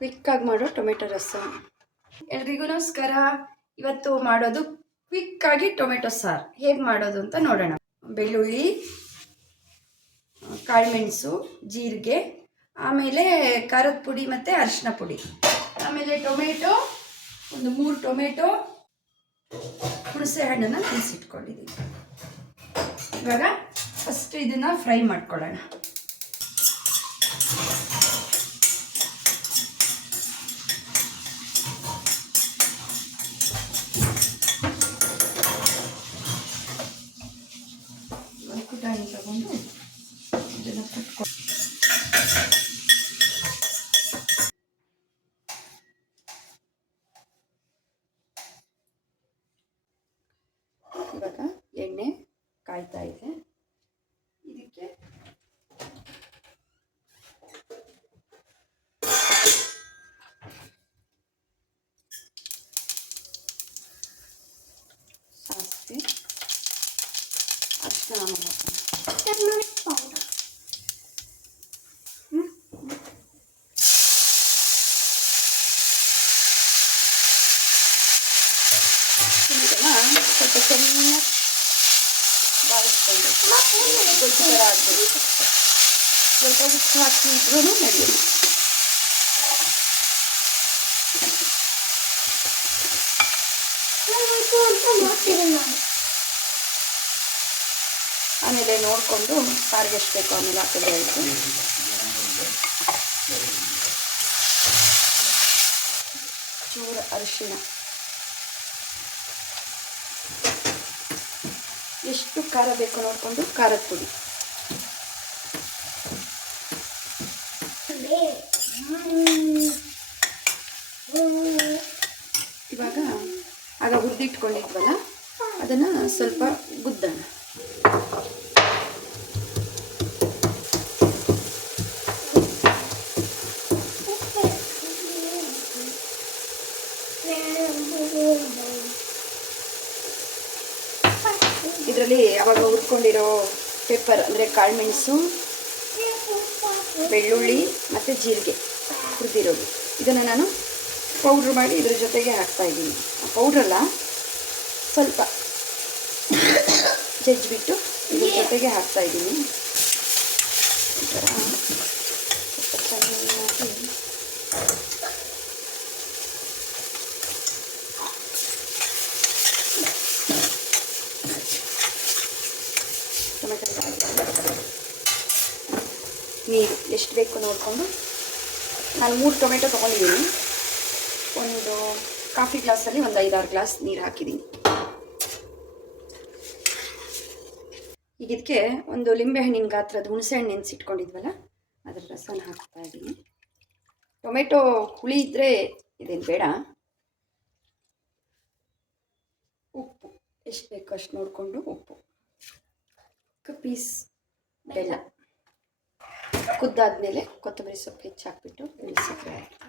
ಕ್ವಿಕ್ಕಾಗಿ ಮಾಡೋ ಟೊಮೆಟೊ ರಸಂ. ಎಲ್ರಿಗೂ ನಮಸ್ಕಾರ. ಇವತ್ತು ಮಾಡೋದು ಕ್ವಿಕ್ಕಾಗಿ ಟೊಮೆಟೊ ಸಾರು ಹೇಗೆ ಮಾಡೋದು ಅಂತ ನೋಡೋಣ. ಬೆಳ್ಳುಳ್ಳಿ, ಕಾಳುಮೆಣಸು, ಜೀರಿಗೆ, ಆಮೇಲೆ ಖಾರದ ಪುಡಿ ಮತ್ತು ಅರಿಶಿನ ಪುಡಿ, ಆಮೇಲೆ ಟೊಮೆಟೊ ಒಂದು 3 ಟೊಮೆಟೊ, ಹುಣಸೆ ಹಣ್ಣನ್ನು ನೆನೆಸಿಟ್ಕೊಂಡಿದ್ದೀನಿ. ಇವಾಗ ಫಸ್ಟ್ ಇದನ್ನು ಫ್ರೈ ಮಾಡ್ಕೊಳ್ಳೋಣ. ಕುಟಾಣಿ ತಗೊಂಡು ಇದನ್ನು ಕುಟ್ಕೊಂಡು ಇವಾಗ ಎಣ್ಣೆ ಕಾಯ್ತಾ ಇದೆ. ಇದಕ್ಕೆ ಸಾಸಿವೆ, ಅರಿಶಿನ ಸ್ವಲ್ಪ ಚೆನ್ನಾಗಿ ಬಾರಿಸ್ಕೊಂಡು ಗೊಜ್ಜು ಥರ ಆಗಬೇಕು. ಸ್ವಲ್ಪ ಉಪ್ಪು ಹಾಕಿದ್ರೂ ನಡೆಯುತ್ತೆ. ಆಮೇಲೆ ನೋಡಿಕೊಂಡು ಸಾರಿಗೆ ಎಷ್ಟು ಬೇಕೋ ಆಮೇಲೆ ಹಾಕಿದ್ರೆ ಆಯಿತು. ಚೂರು ಅರಿಶಿಣ, ಎಷ್ಟು ಖಾರ ಬೇಕೋ ನೋಡಿಕೊಂಡು ಖಾರದ ಪುಡಿ, ಇವಾಗ ಆಗ ಹುರಿದಿಟ್ಕೊಂಡಿದ್ವಲ್ಲ ಅದನ್ನು ಸ್ವಲ್ಪ ಗುದ್ದೋಣ. ಇದರಲ್ಲಿ ಅವಾಗ ಹುರ್ಕೊಂಡಿರೋ ಪೆಪ್ಪರ್ ಅಂದರೆ ಕಾಳುಮೆಣಸು, ಬೆಳ್ಳುಳ್ಳಿ ಮತ್ತು ಜೀರಿಗೆ ಹುರಿದಿರೋದು, ಇದನ್ನು ನಾನು ಪೌಡ್ರ್ ಮಾಡಿ ಇದ್ರ ಜೊತೆಗೆ ಹಾಕ್ತಾಯಿದ್ದೀನಿ. ಆ ಪೌಡ್ರಲ್ಲ ಸ್ವಲ್ಪ ಜಜ್ಜಿಬಿಟ್ಟು ಇದ್ರ ಜೊತೆಗೆ ಹಾಕ್ತಾಯಿದ್ದೀನಿ. ಈ ಥರ ಸ್ವಲ್ಪ ಚೆನ್ನಾಗಿ ನೀರು ಎಷ್ಟು ಬೇಕು ನೋಡಿಕೊಂಡು ನಾನು 3 ಟೊಮೆಟೊ ತೊಗೊಂಡಿದ್ದೀನಿ. ಒಂದು ಕಾಫಿ ಗ್ಲಾಸಲ್ಲಿ ಒಂದು 5-6 ಗ್ಲಾಸ್ ನೀರು ಹಾಕಿದ್ದೀನಿ. ಈಗ ಇದಕ್ಕೆ ಒಂದು ಲಿಂಬೆಹಣ್ಣಿನ ಗಾತ್ರದ ಹುಣಸೆ ಹಣ್ಣು ನೆನೆಸಿಟ್ಕೊಂಡಿದ್ವಲ್ಲ ಅದರ ರಸನ ಹಾಕ್ತಾ ಇದ್ದೀನಿ. ಟೊಮೆಟೊ ಹುಳಿ ಇದ್ದರೆ ಇದೇನು ಬೇಡ. ಉಪ್ಪು ಎಷ್ಟು ಬೇಕೋ ಅಷ್ಟು ನೋಡಿಕೊಂಡು ಉಪ್ಪು, ಪೀಸ್ ಬೆಲ್ಲ, ಕುದ್ದಾದ್ಮೇಲೆ ಕೊತ್ತಂಬರಿ ಸೊಪ್ಪು ಹೆಚ್ಚಾಕ್ಬಿಟ್ಟು ಇಳಿಸಿದ್ರೆ ಆಯಿತು.